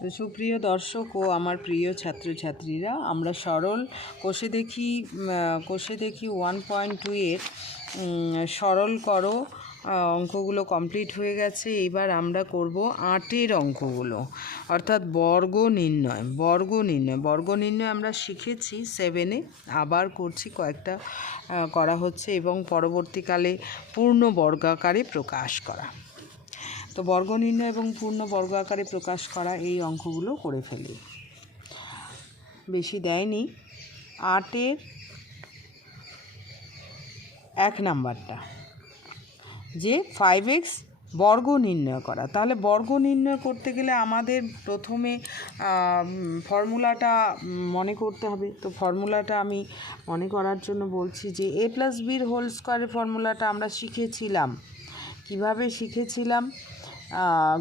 তো সুপ্রিয় দর্শক ও আমার প্রিয় ছাত্রছাত্রীরা, আমরা সরল কোষে দেখি 1.2 এর সরল করো অঙ্কগুলো কমপ্লিট হয়ে গেছে। এবার আমরা করব 8 অঙ্কগুলো, অর্থাৎ বর্গ নির্ণয় আমরা শিখেছি 7-এ, আবার করছি, কয়েকটা করা হচ্ছে এবং পরবর্তীকালে পূর্ণ বর্গাকারে প্রকাশ করা। তো বর্গ নির্ণয় এবং পূর্ণ বর্গ আকারে প্রকাশ করা এই অঙ্কগুলো করে ফেলি। বেশি দেয়নি। 8-এর 1 নাম্বারটা যে 5x বর্গ নির্ণয় করা। তাহলে বর্গ নির্ণয় করতে গেলে আমাদের প্রথমে ফর্মুলাটা মনে করতে হবে। তো ফর্মুলাটা আমি মনে করার জন্য বলছি যে a+b হোল স্কোয়ারের ফর্মুলাটা আমরা শিখেছিলাম। কিভাবে শিখেছিলাম?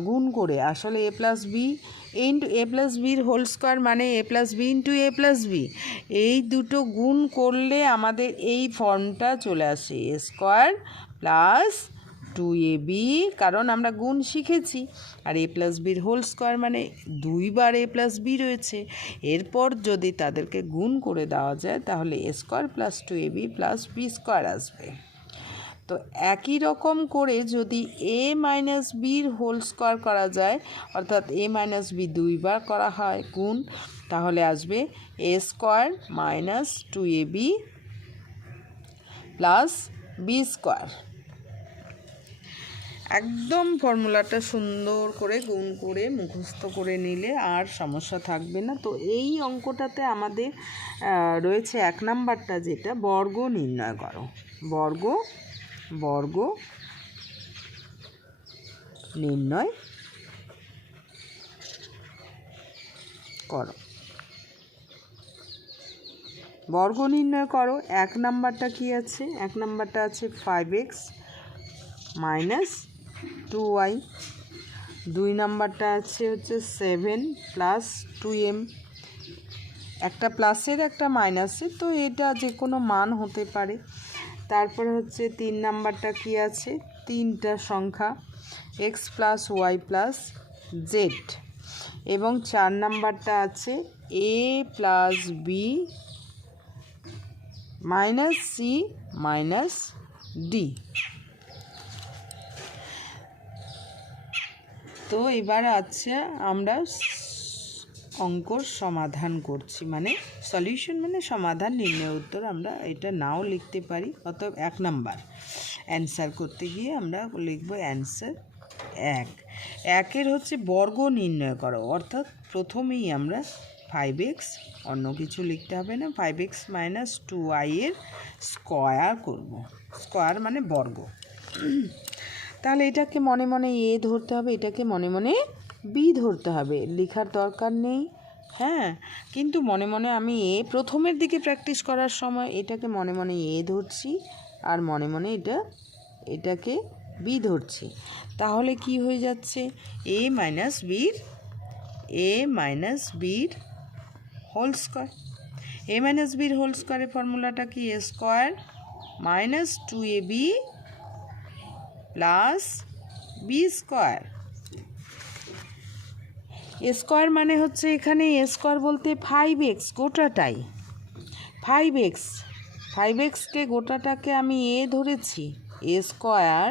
গুণ করে। আসলে a+b into a+b whole square মানে a+b ইন্টু a+b, এই দুটো গুণ করলে আমাদের এই ফর্মটা চলে আসে a স্কোয়ার প্লাস 2ab, কারণ আমরা গুণ শিখেছি। আর a+b হোল স্কোয়ার মানে 2 বার a+b রয়েছে। এরপর যদি তাদেরকে গুণ করে দেওয়া যায় তাহলে a square plus 2ab plus b square আসবে। তো একই রকম করে যদি a মাইনাস বির হোল স্কোয়ার করা যায়, অর্থাৎ a মাইনাস বি 2 বার করা হয় গুণ, তাহলে আসবে a square minus 2ab plus B square. একদম ফর্মুলাটা সুন্দর করে গুণ করে মুখস্থ করে নিলে আর সমস্যা থাকবে না। তো এই অঙ্কটাতে আমাদের রয়েছে 1 নাম্বারটা, যেটা বর্গ নির্ণয় করো। বর্গ নির্ণয় করো। বর্গ নির্ণয় করো 1 নাম্বারটা কি আছে? 1 নাম্বারটা আছে 5x মাইনাস 2y। 2 নাম্বারটা আছে হচ্ছে 7 প্লাস 2m। একটা প্লাসের একটা মাইনাসের, তো এটা যে কোনো মান হতে পারে। তারপরে হচ্ছে 3 নাম্বারটা কি আছে? 3টা সংখ্যা x plus Y plus Z. এবং 4 নাম্বারটা আছে a plus B minus C minus D. তো এবার আছে আমরা অঙ্কর সমাধান করছি, মানে সলিউশন মানে সমাধান, নির্ণয় উত্তর আমরা এটা নাও লিখতে পারি। অতএব 1 নাম্বার অ্যান্সার করতে গিয়ে আমরা লিখব অ্যান্সার 1। 1-এর হচ্ছে বর্গ নির্ণয় করো, অর্থাৎ প্রথমেই আমরা 5x, অন্য কিছু লিখতে হবে না, 5x মাইনাস 2y এর স্কোয়ার করব। স্কোয়ার মানে বর্গ। তাহলে এটাকে মনে মনে এ ধরতে হবে, এটাকে মনে মনে বি ধরতে হবে, লেখার দরকার নেই। হ্যাঁ, কিন্তু মনে মনে আমি প্রথমের দিকে প্র্যাকটিস করার সময় এটাকে মনে মনে এ ধরছি আর মনে মনে এটাকে বি ধরছি। তাহলে কি হয়ে যাচ্ছে? এ মাইনাস বির হোল স্কোয়ার। এ মাইনাস বির হোল স্কোয়ারের ফর্মুলাটা কি? A square minus 2ab plus B square. A square মানে হচ্ছে এখানে এ স্কোয়ার বলতে 5x গোটাটাই। 5xকে গোটাটাকে আমি এ ধরেছি। এ স্কোয়ার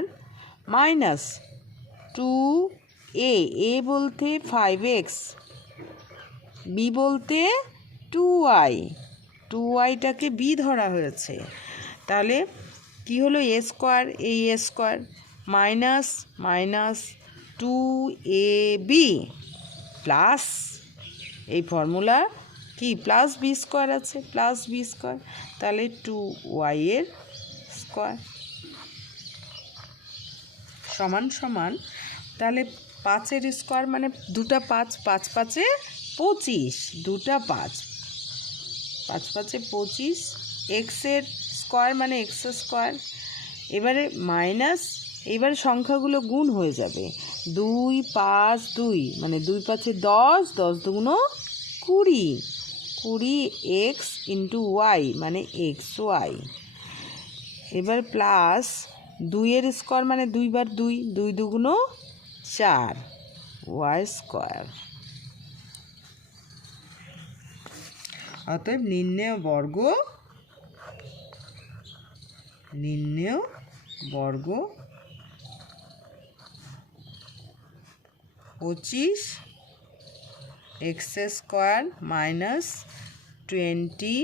মাইনাস 2a, এ বলতে 5x, বি বলতে 2y টাকে বি ধরা হয়েছে। তাহলে কি হলো? এ স্কোয়ার, এই এ স্কোয়ার মাইনাস 2ab প্লাস এই ফর্মুলা কি প্লাস বি স্কোয়ার আছে, প্লাস বি স্কোয়ার, তাহলে 2y এর স্কোয়ার সমান সমান। তাহলে 5-এর স্কোয়ার মানে 2টা 5, 5 5-এ 25, 2টা 5, 5 5-এ 25, এক্সের স্কোয়ার মানে এক্স স্কোয়ার। এবারে মাইনাস, এবারে সংখ্যাগুলো গুণ হয়ে যাবে। 2 5 2 মানে 2 5-এ 10, 10 দুগুণ 20, 20x ইন্টু ওয়াই মানে এক্স ওয়াই। এবার প্লাস 2-এর স্কোয়ার মানে 2 বার 2, 2 দুগুণ 4 ওয়াই স্কোয়ার। অতএব নির্ণেয় বর্গ 25 x² minus 20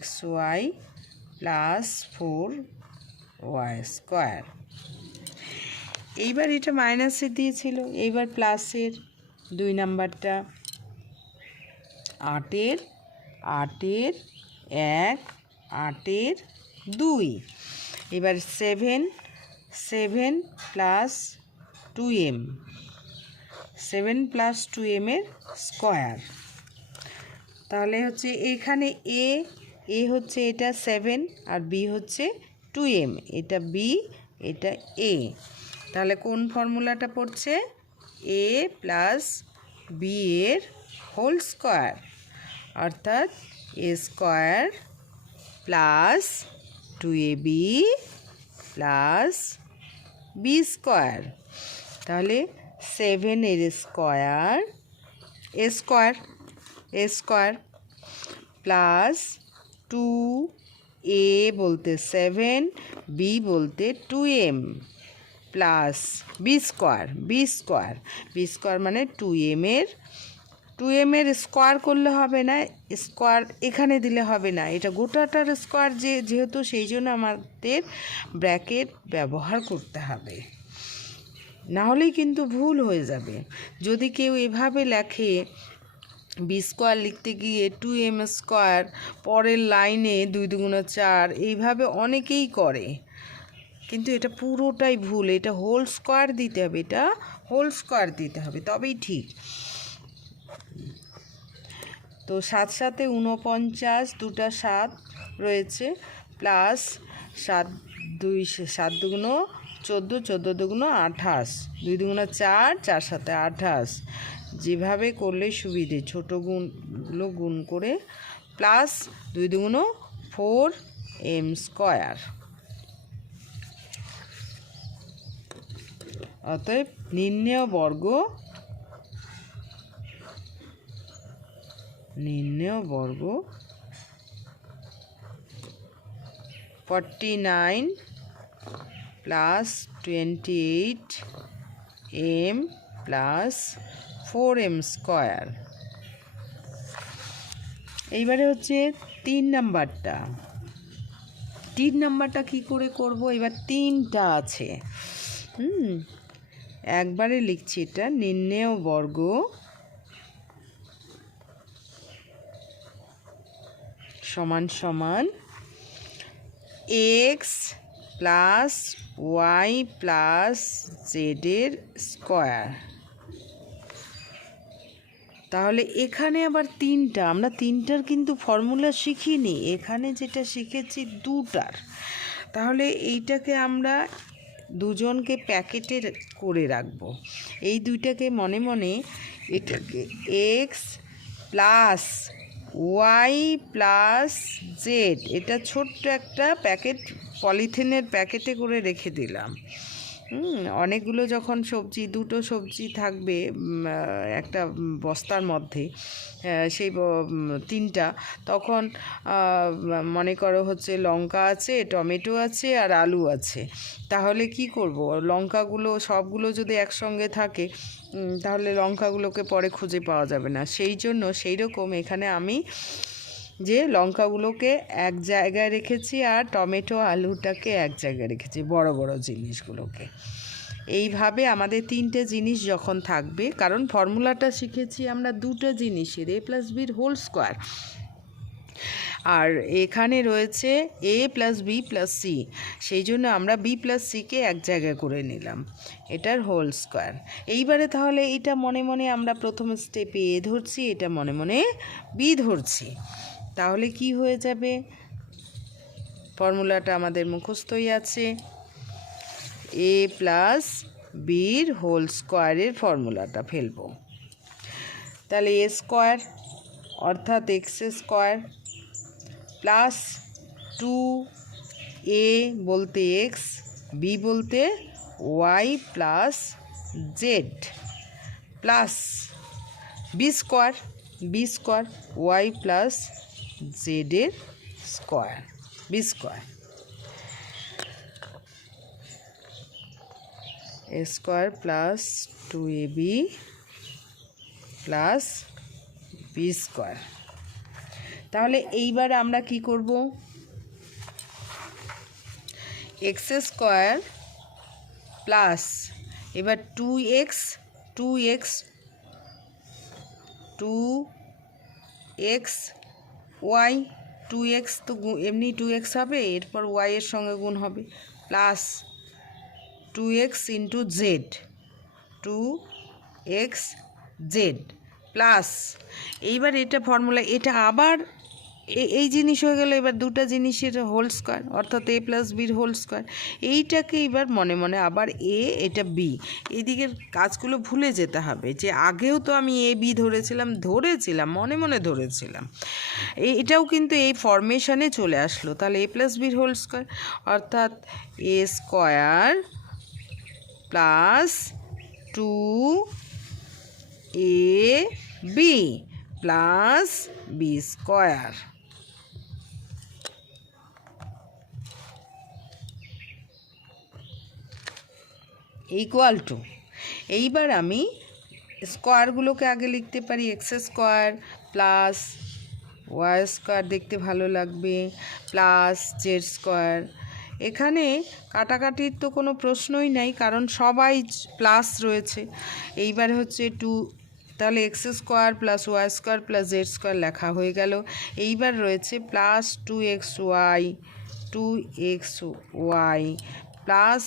xy plus 4y²। এইবার এটা মাইনাসের দিয়েছিল, এইবার প্লাসের 2 নাম্বারটা 8-এর 1 8-এর 2। এবার 7 প্লাস 2m 7 প্লাস 2m এর স্কোয়ার। তাহলে হচ্ছে এখানে এ হচ্ছে এটা 7 আর বি হচ্ছে 2m, এটা বি এটা এ। তাহলে কোন ফর্মুলাটা পড়ছে? এ প্লাস বি এর হোল স্কোয়ার, অর্থাৎ a square plus 2ab plus B square. তাহলে 7 এর স্কোয়ার স্কোয়ার প্লাস 2a বলতে 7 বি বলতে 2m প্লাস বি স্কোয়ার মানে 2m এর স্কোয়ার করলে হবে না, স্কোয়ার এখানে দিলে হবে না, এটা গোটাটার স্কোয়ার যেহেতু সেই জন্য আমাদের ব্র্যাকেট ব্যবহার করতে হবে, না হলেই কিন্তু ভুল হয়ে যাবে। যদি কেউ এভাবে লেখে বি স্কোয়ার লিখতে গিয়ে 2m স্কোয়ার, পরের লাইনে 2 2 4, এইভাবে অনেকেই করে, কিন্তু এটা পুরোটাই ভুল। এটা হোল স্কোয়ার দিতে হবে, তবেই ঠিক। তো 7 7 49, দুটা 7 রয়েছে, প্লাস 7 2 7 2 14, 14 2 28, 2 2 4, 4 7 28। যেভাবে করলে সুবিধে, ছোটো গুণগুলো গুণ করে, প্লাস 2 2 4m স্কোয়ার। অতএব নির্ণেয় বর্গ 49 plus 28m plus 4m square. এইবারে হচ্ছে 3 নাম্বারটা কি করে করব? এবার 3টা আছে, একবারে লিখছি। এটা নির্ণেয় বর্গ সমান সমান x plus y plus Z এর স্কোয়ার। তাহলে এখানে আবার 3টা, আমরা 3টার কিন্তু ফর্মুলা শিখিনি, এখানে যেটা শিখেছি 2টার। তাহলে এইটাকে আমরা দুজনকে প্যাকেটে করে রাখবো, এই দুইটাকে মনে মনে, এটাকে x plus Y plus Z, এটা ছোট্ট একটা প্যাকেট, পলিথিনের প্যাকেটে করে রেখে দিলাম। অনেকগুলো যখন দুটো সবজি থাকবে একটা বস্তার মধ্যে, সেই 3টা, তখন মনে করো হচ্ছে লঙ্কা আছে, টমেটো আছে আর আলু আছে। তাহলে কি করব? লঙ্কাগুলো সবগুলো যদি একসঙ্গে থাকে তাহলে লঙ্কাগুলোকে পরে খুঁজে পাওয়া যাবে না। সেই জন্য সেই রকম এখানে আমি যে লঙ্কাগুলোকে এক জায়গায় রেখেছি আর টমেটো আলুটাকে এক জায়গায় রেখেছি, বড় বড় জিনিসগুলোকে। এইভাবে আমাদের 3টে জিনিস যখন থাকবে, কারণ ফর্মুলাটা শিখেছি আমরা 2টা জিনিসের, a প্লাস বির হোল স্কোয়ার, আর এখানে রয়েছে a plus B plus C, সেই জন্য আমরা বি প্লাস সিকে এক জায়গায় করে নিলাম, এটার হোল স্কোয়ার। এইবারে তাহলে এটা মনে মনে আমরা প্রথম স্টেপে এ ধরছি, এটা মনে মনে বি ধরছি। তাহলে কি হয়ে যাবে? ফর্মুলাটা আমাদের মুখস্থই আছে, এ প্লাস বির হোল স্কোয়ারের ফর্মুলাটা ফেলবো। তাহলে এ স্কোয়ার অর্থাৎ এক্স স্কোয়ার প্লাস 2a বলতে এক্স, বি বলতে y plus z plus B square, b square y plus জেডের square b square a square plus 2ab plus B square. তাহলে এইবার আমরা কি করব, এক্স স্কোয়ার প্লাস এবার 2x ওয়াই 2x তো এমনি 2x হবে, এরপর ওয়াই এর সঙ্গে গুণ হবে plus 2x into Z 2x Z plus এইবার এটা ফর্মুলা, এটা আবার এই জিনিস হয়ে গেল। এবার দুটো জিনিসের হোল স্কোয়ার অর্থাৎ এ প্লাস বির হোল স্কোয়ার। এইটাকে এবার মনে মনে আবার এ এটা বি, এইদিকের কাজগুলো ভুলে যেতে হবে যে আগেও তো আমি এ বি ধরেছিলাম মনে মনে ধরেছিলাম, এটাও কিন্তু এই ফরমেশনে চলে আসলো। তাহলে এ প্লাস বির হোল স্কোয়ার অর্থাৎ a square plus 2ab plus B square equal to, এইবার আমি স্কোয়ারগুলোকে আগে লিখতে পারি x square plus Y square, দেখতে ভালো লাগবে, প্লাস জেড স্কোয়ার। এখানে কাটাকাটির তো কোনো প্রশ্নই নাই কারণ সবাই প্লাস রয়েছে। এইবার হচ্ছে তাহলে X square plus Y square plus Z square লেখা হয়ে গেল। এইবার রয়েছে plus 2xy plus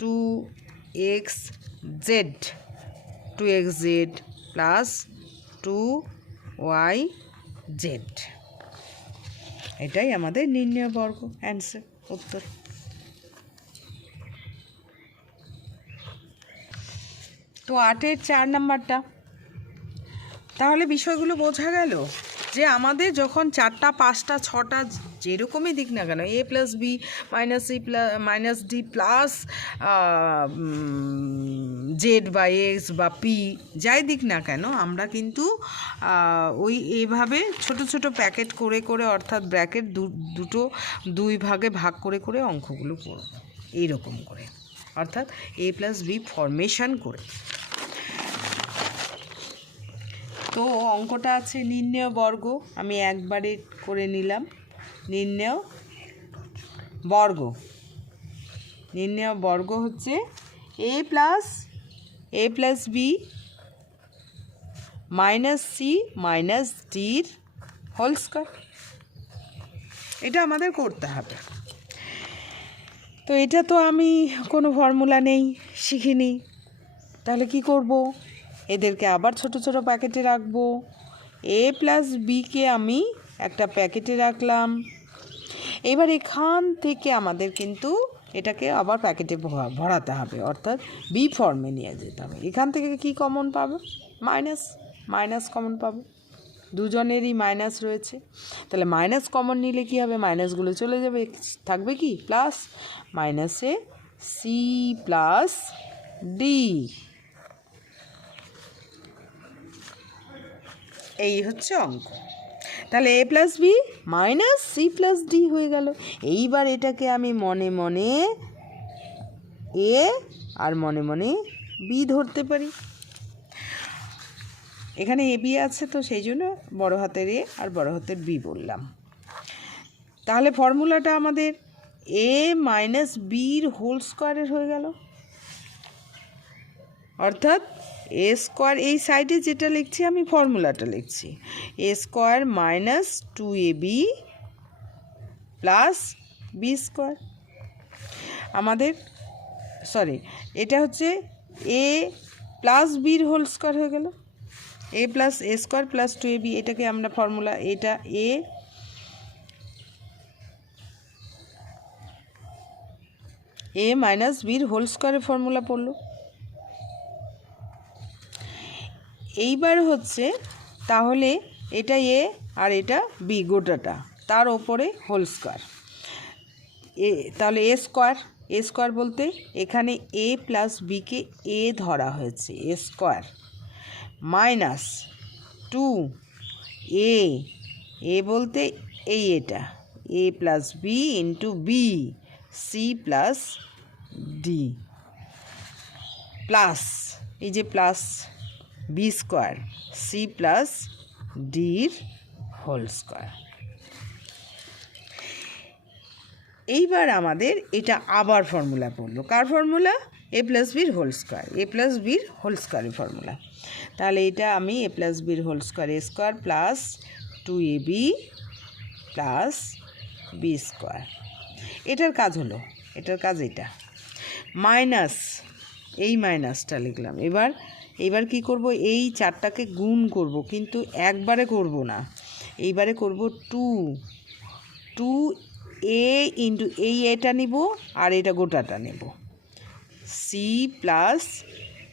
2xz plus 2yz। এটাই আমাদের নির্ণয় বর্গ অ্যান্সার, উত্তর। তো 8-এর 4 নাম্বারটা, তাহলে বিষয়গুলো বোঝা গেল যে আমাদের যখন 4টা 5টা 6টা যেরকমই দিক না কেন, a plus B minus C minus d plus z বা এক্স বা পি যাই দিক না কেন, আমরা কিন্তু এইভাবে ছোট ছোট প্যাকেট করে করে অর্থাৎ ব্র্যাকেট দুই ভাগে ভাগ করে করে অঙ্কগুলো করব এইরকম করে, অর্থাৎ এ প্লাস বি ফরমেশন করে। তো অঙ্কটা আছে নির্ণয় বর্গ, আমি একবারে করে নিলাম। নির্ণয় বর্গ হচ্ছে a plus B minus C minus ডির হোল স্কোয়ার। এটা আমাদের করতে হবে। তো এটা তো আমি কোনো ফর্মুলা নেই, শিখিনি, তাহলে কি করব, এদেরকে আবার ছোট ছোট প্যাকেটে রাখবো। এ প্লাস বিকে আমি একটা প্যাকেটে রাখলাম। এবার এখান থেকে আমাদের কিন্তু এটাকে আবার প্যাকেটে ভরাতে হবে, অর্থাৎ বি ফর্মে নিয়ে যেতে হবে। এখান থেকে কি কমন পাবে, মাইনাস কমন পাবে, দুজনেরই মাইনাস রয়েছে। তাহলে মাইনাস কমন নিলে কি হবে, মাইনাসগুলো চলে যাবে, থাকবে কি প্লাস, মাইনাসে সি প্লাস ডি। এই হচ্ছে অঙ্ক। তাহলে a plus B minus c plus d হয়ে গেল। এইবার এটাকে আমি মনে মনে এ আর মনে মনে বি ধরতে পারি। এখানে এ বি আছে তো সেই জন্য বড় হাতের এ আর বড় হাতের বি বললাম। তাহলে ফর্মুলাটা আমাদের এ মাইনাস বির হোল স্কোয়ারের হয়ে গেল, অর্থাৎ এ স্কোয়ার, এই সাইডে যেটা লিখছি আমি ফর্মুলাটা লিখছি, a square minus 2ab plus B square. আমাদের এটা হচ্ছে এ প্লাস বির হোল স্কোয়ার হয়ে গেল, a plus a square plus 2ab। এটাকে আমরা ফর্মুলা, এটা এ মাইনাস বির হোল স্কোয়ারের ফর্মুলা পড়লো। এইবার হচ্ছে তাহলে এটা এ আর এটা বি গোটাটা, তার ওপরে হোল স্কোয়ার, তাহলে এ স্কোয়ার বলতে এখানে এ প্লাস বিকে এ ধরা হয়েছে, এ স্কোয়ার মাইনাস 2 এ বলতে এটা a plus b into b c plus d plus এই যে plus B square c plus ডির হোল স্কোয়ার। এইবার আমাদের এটা আবার ফর্মুলা পড়লো, কার ফর্মুলা? এ প্লাস বির হোল স্কোয়ার, এ প্লাস বির হোল স্কোয়ারের ফর্মুলা। তাহলে এটা আমি এ প্লাস বির whole square a square plus 2ab plus B square. এটার কাজ হলো, এটার কাজ এটা মাইনাস এই মাইনাসটা লিখলাম। এবার কি করব? এই চারটাকে গুণ করব, কিন্তু একবারে করব না, এইবারে করব 2a ইন্টু এটা নিব আর এটা গোটাটা নেব সি প্লাস,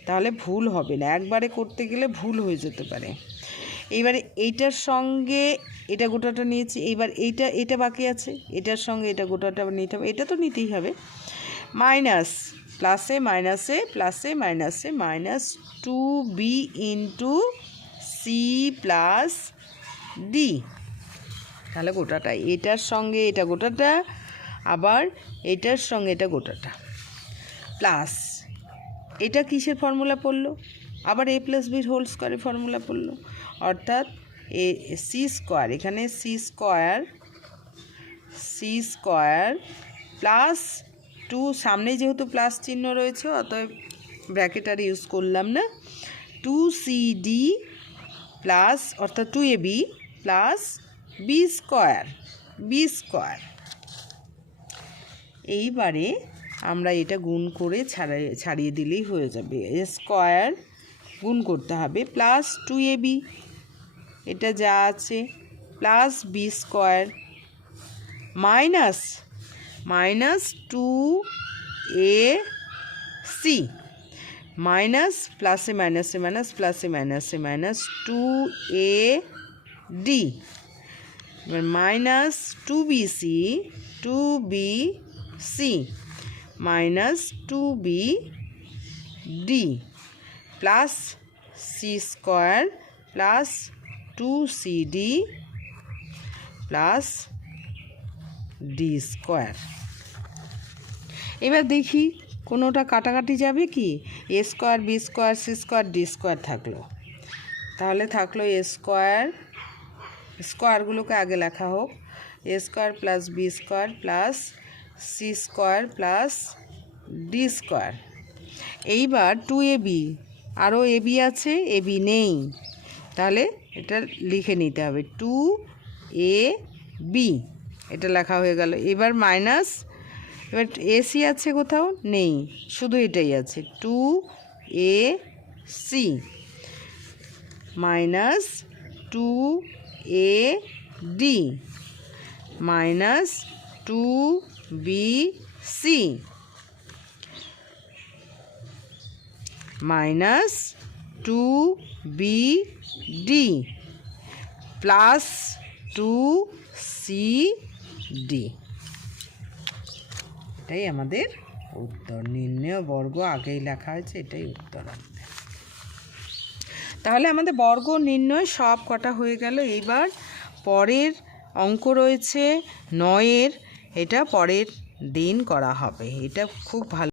তাহলে ভুল হবে না, একবারে করতে গেলে ভুল হয়ে যেতে পারে। এইবারে এইটার সঙ্গে এটা গোটাটা নিয়েছি, এইবার এটা বাকি আছে, এটার সঙ্গে এটা গোটাটা নিতে হবে, এটা তো নিতেই হবে। মাইনাস প্লাসে মাইনাসে প্লাসে মাইনাসে minus 2b into C plus D, তাহলে গোটাটা এটার সঙ্গে এটা গোটাটা, আবার এটার সঙ্গে এটা গোটাটা, প্লাস এটা কিসের ফর্মুলা পড়লো? আবার এ প্লাস বির হোল স্কোয়ারের ফর্মুলা পড়লো, অর্থাৎ সি স্কোয়ার, এখানে সি স্কোয়ার প্লাস 2, সামনে যেহেতু প্লাস চিহ্ন রয়েছে অতএব ব্র্যাকেট আর ইউজ করলাম না, 2cd প্লাস অর্থাৎ 2ab প্লাস বি স্কোয়ার। এইবারে আমরা এটা গুণ করে ছাড়িয়ে দিলেই হয়ে যাবে। এ স্কোয়ার গুণ করতে হবে প্লাস 2ab, এটা যা আছে, plus B square minus 2ac minus প্লাসে মাইনাসে মাইনাস প্লাসে মাইনাসে minus 2ad minus 2bc minus 2bd plus c square plus 2cd plus d square. এবার দেখি কোনোটা কাটাকাটি যাবে কি? A square b square c square d square থাকলো, তাহলে থাকলো এ স্কোয়ারগুলোকে আগে লেখা হোক, a square plus B square plus c square plus d square. এইবার 2ab, আরও এবি আছে, এবি নেই, তাহলে এটা লিখে নিতে হবে 2ab, এটা লেখা হয়ে গেল। এবার মাইনাস, এবার এসি আছে কোথাও? নেই, শুধু এটাই আছে 2ac minus 2ad minus 2bc minus 2bd plus 2cd। এটাই আমাদের উত্তর। নির্ণয় বর্গ আগেই লেখা হয়েছে, এটাই উত্তর আমাদের। তাহলে আমাদের বর্গ নির্ণয় সব কটা হয়ে গেল। এইবার পরের অঙ্ক রয়েছে 9-এর, এটা পরের দিন করা হবে। এটা খুব ভালো।